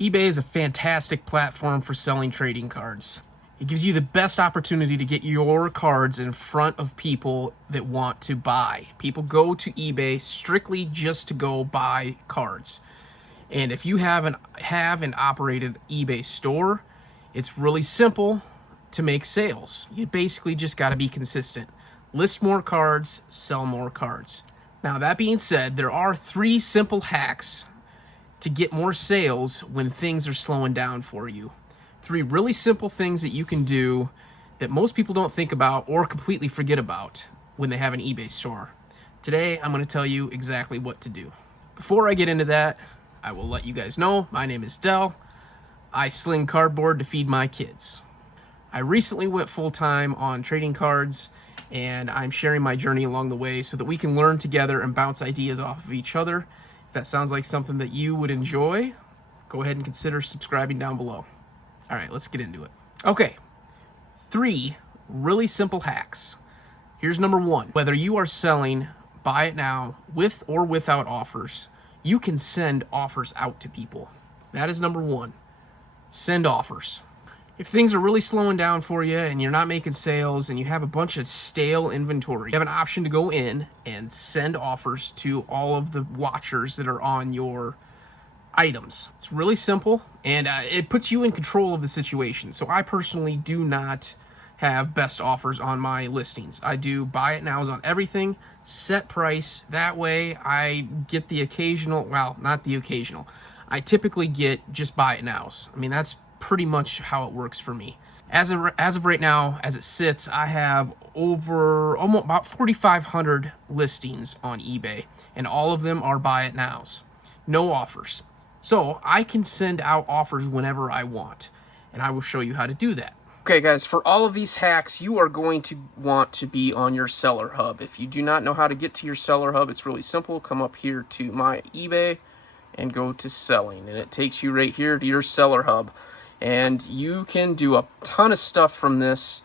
eBay is a fantastic platform for selling trading cards. It gives you the best opportunity to get your cards in front of people that want to buy. People go to eBay strictly just to go buy cards. And if you have an operated eBay store, it's really simple to make sales. You basically just got to be consistent. List more cards, sell more cards. Now, that being said, there are 3 simple hacks to get more sales when things are slowing down for you. 3 really simple things that you can do that most people don't think about or completely forget about when they have an eBay store. Today, I'm going to tell you exactly what to do. Before I get into that, I will let you guys know my name is Del. I sling cardboard to feed my kids. I recently went full-time on trading cards, and I'm sharing my journey along the way so that we can learn together and bounce ideas off of each other. If that sounds like something that you would enjoy, go ahead and consider subscribing down below. All right, let's get into it. Okay, 3 really simple hacks. Here's number 1. Whether you are selling buy it now with or without offers, you can send offers out to people. That is number 1. Send offers. If things are really slowing down for you and you're not making sales and you have a bunch of stale inventory, you have an option to go in and send offers to all of the watchers that are on your items. It's really simple, and it puts you in control of the situation. So I personally do not have best offers on my listings. I do buy it nows on everything, set price. That way I get the occasional, well, not the occasional. I typically get just buy it nows. I mean, that's pretty much how it works for me. As of right now, as it sits, I have over almost about 4,500 listings on eBay, and all of them are buy it nows, no offers. So I can send out offers whenever I want, and I will show you how to do that. Okay guys, for all of these hacks, you are going to want to be on your seller hub. If you do not know how to get to your seller hub, it's really simple. Come up here to my eBay and go to selling, and it takes you right here to your seller hub. And you can do a ton of stuff from this.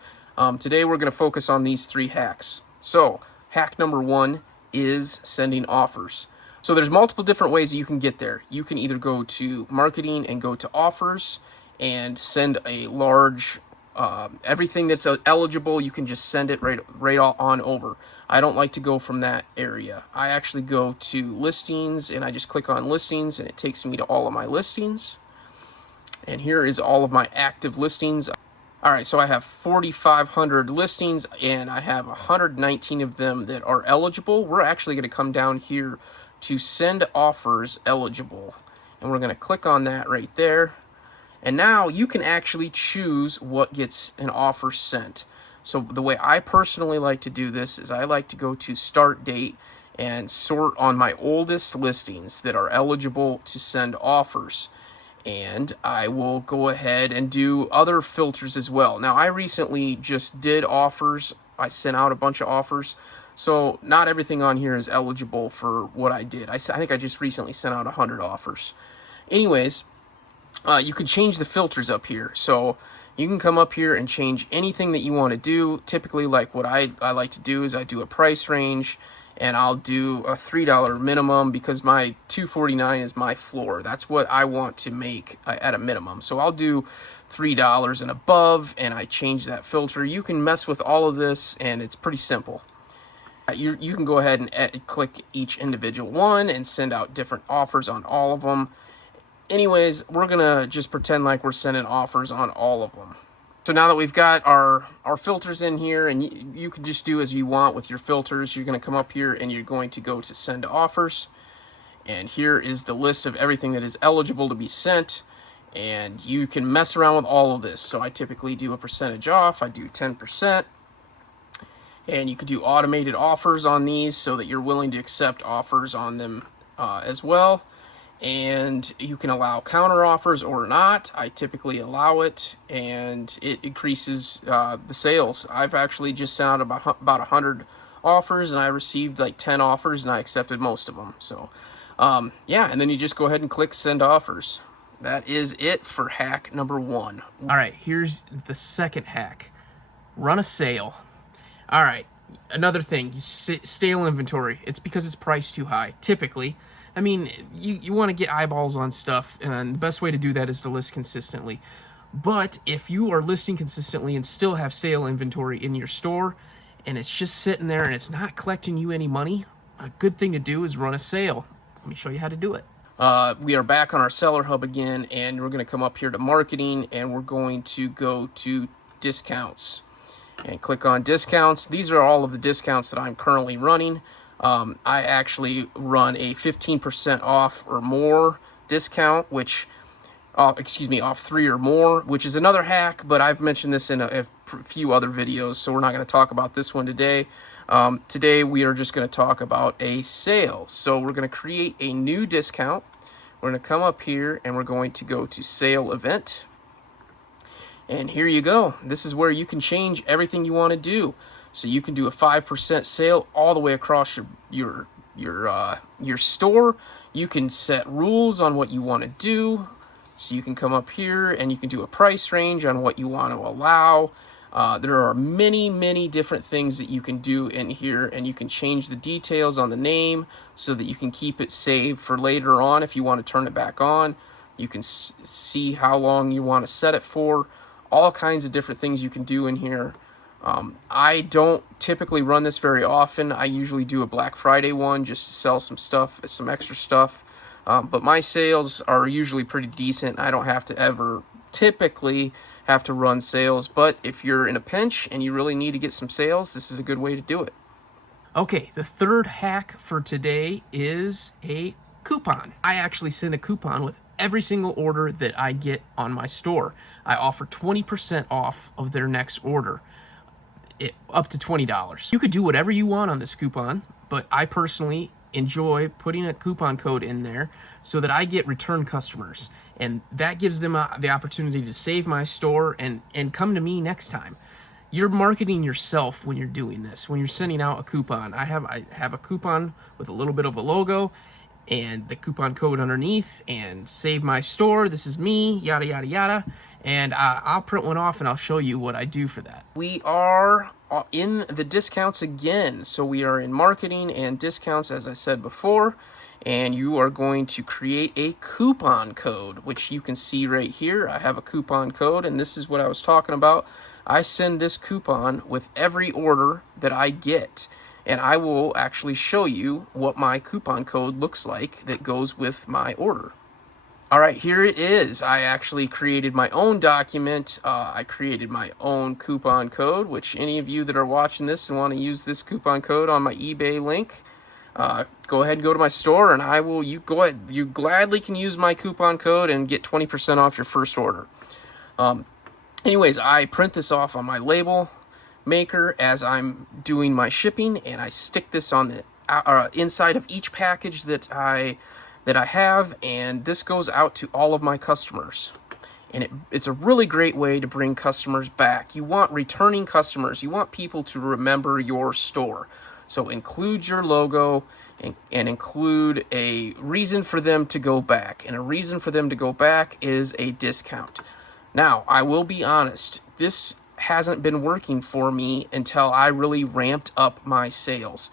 Today we're going to focus on these 3 hacks. So hack number 1 is sending offers. So there's multiple different ways you can get there. You can either go to marketing and go to offers and send a large, everything that's eligible, you can just send it right on over. I don't like to go from that area. I actually go to listings and I just click on listings and it takes me to all of my listings. And here is all of my active listings. All right, so I have 4,500 listings and I have 119 of them that are eligible. We're actually going to come down here to send offers eligible. And we're going to click on that right there. And now you can actually choose what gets an offer sent. So the way I personally like to do this is I like to go to start date and sort on my oldest listings that are eligible to send offers. And I will go ahead and do other filters as well. Now, I recently just did offers. I sent out a bunch of offers. So not everything on here is eligible for what I did. I think I just recently sent out 100 offers. Anyways, you can change the filters up here. So you can come up here and change anything that you want to do. Typically, like what I like to do is I do a price range, and I'll do a $3 minimum because my $2.49 is my floor. That's what I want to make at a minimum. So I'll do $3 and above, and I change that filter. You can mess with all of this, and it's pretty simple. You can go ahead and click each individual one and send out different offers on all of them. Anyways, we're going to just pretend like we're sending offers on all of them. So now that we've got our filters in here, and you can just do as you want with your filters, you're going to come up here and you're going to go to send offers. And here is the list of everything that is eligible to be sent. And you can mess around with all of this. So I typically do a percentage off. I do 10%. And you could do automated offers on these so that you're willing to accept offers on them as well. And you can allow counter offers or not. I typically allow it, and it increases the sales. I've actually just sent out about 100 offers, and I received like 10 offers, and I accepted most of them. So yeah, and then you just go ahead and click send offers. That is it for hack number 1. All right, here's the second hack. Run a sale. All right, another thing, stale inventory. It's because it's priced too high, typically. I mean, you want to get eyeballs on stuff, and the best way to do that is to list consistently. But if you are listing consistently and still have stale inventory in your store, and it's just sitting there and it's not collecting you any money, a good thing to do is run a sale. Let me show you how to do it. We are back on our Seller Hub again, and we're going to come up here to marketing, and we're going to go to discounts and click on discounts. These are all of the discounts that I'm currently running. I actually run a 15% off or more discount, which off 3 or more, which is another hack, but I've mentioned this in a few other videos, so we're not going to talk about this one today. Today we are just going to talk about a sale. So we're going to create a new discount. We're going to come up here and we're going to go to sale event. And here you go. This is where you can change everything you want to do. So you can do a 5% sale all the way across your store. You can set rules on what you want to do. So you can come up here and you can do a price range on what you want to allow. There are many different things that you can do in here, and you can change the details on the name so that you can keep it saved for later on if you want to turn it back on. You can see how long you want to set it for. All kinds of different things you can do in here. I don't typically run this very often. I usually do a Black Friday one just to sell some stuff, some extra stuff. But my sales are usually pretty decent. I don't have to ever typically have to run sales, but if you're in a pinch and you really need to get some sales, this is a good way to do it. Okay, the third hack for today is a coupon. I actually send a coupon with every single order that I get on my store. I offer 20% off of their next order, up to $20. You could do whatever you want on this coupon, but I personally enjoy putting a coupon code in there so that I get return customers, and that gives them the opportunity to save my store and come to me next time. You're marketing yourself when you're doing this. When you're sending out a coupon, I have a coupon with a little bit of a logo and the coupon code underneath, and save my store. This is me, yada yada yada. And I'll print one off and I'll show you what I do for that. We are in the discounts again. So we are in marketing and discounts, as I said before, and you are going to create a coupon code, which you can see right here. I have a coupon code, and this is what I was talking about. I send this coupon with every order that I get, and I will actually show you what my coupon code looks like that goes with my order. All right, here it is. I actually created my own document. I created my own coupon code, which any of you that are watching this and want to use this coupon code on my eBay link, go ahead and go to my store, and you gladly can use my coupon code and get 20% off your first order. Anyways, I print this off on my label maker as I'm doing my shipping, and I stick this on the inside of each package that I have, and this goes out to all of my customers. And it's a really great way to bring customers back. You want returning customers. You want people to remember your store. So include your logo and include a reason for them to go back. And a reason for them to go back is a discount. Now, I will be honest, this hasn't been working for me until I really ramped up my sales.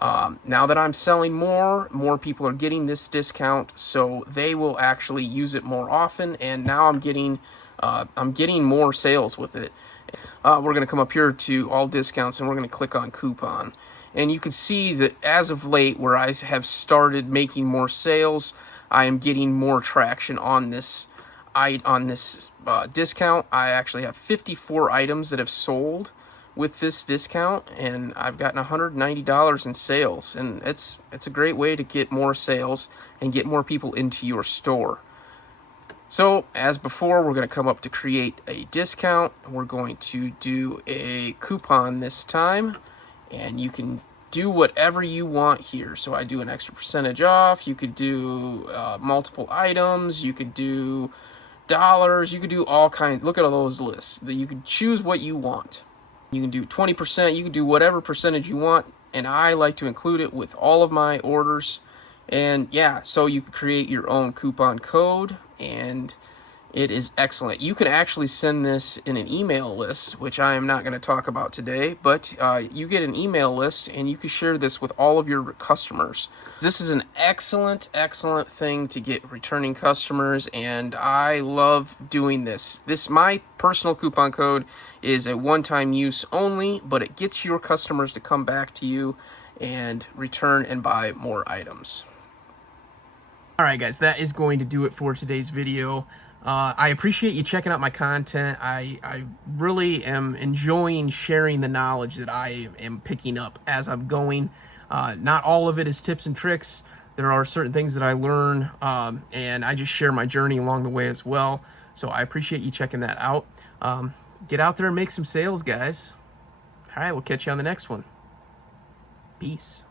Now that I'm selling more people are getting this discount, so they will actually use it more often, and now I'm getting more sales with it. We're going to come up here to all discounts, and we're going to click on coupon. And you can see that as of late, where I have started making more sales, I am getting more traction on this discount. I actually have 54 items that have sold with this discount, and I've gotten $190 in sales, and it's a great way to get more sales and get more people into your store. So as before, we're going to come up to create a discount. We're going to do a coupon this time, and you can do whatever you want here. So I do an extra percentage off. You could do multiple items. You could do dollars. You could do all kinds. Look at all those lists. You could choose what you want. You can do 20%, you can do whatever percentage you want, and I like to include it with all of my orders. And yeah, so you can create your own coupon code, and It is excellent. You can actually send this in an email list, which I am not going to talk about today, but you get an email list and you can share this with all of your customers. This is an excellent, excellent thing to get returning customers, and I love doing this. My personal coupon code is a one-time use only, but it gets your customers to come back to you and return and buy more items. All right, guys, that is going to do it for today's video. I appreciate you checking out my content. I really am enjoying sharing the knowledge that I am picking up as I'm going. Not all of it is tips and tricks. There are certain things that I learn, and I just share my journey along the way as well. So I appreciate you checking that out. Get out there and make some sales, guys. All right, we'll catch you on the next one. Peace.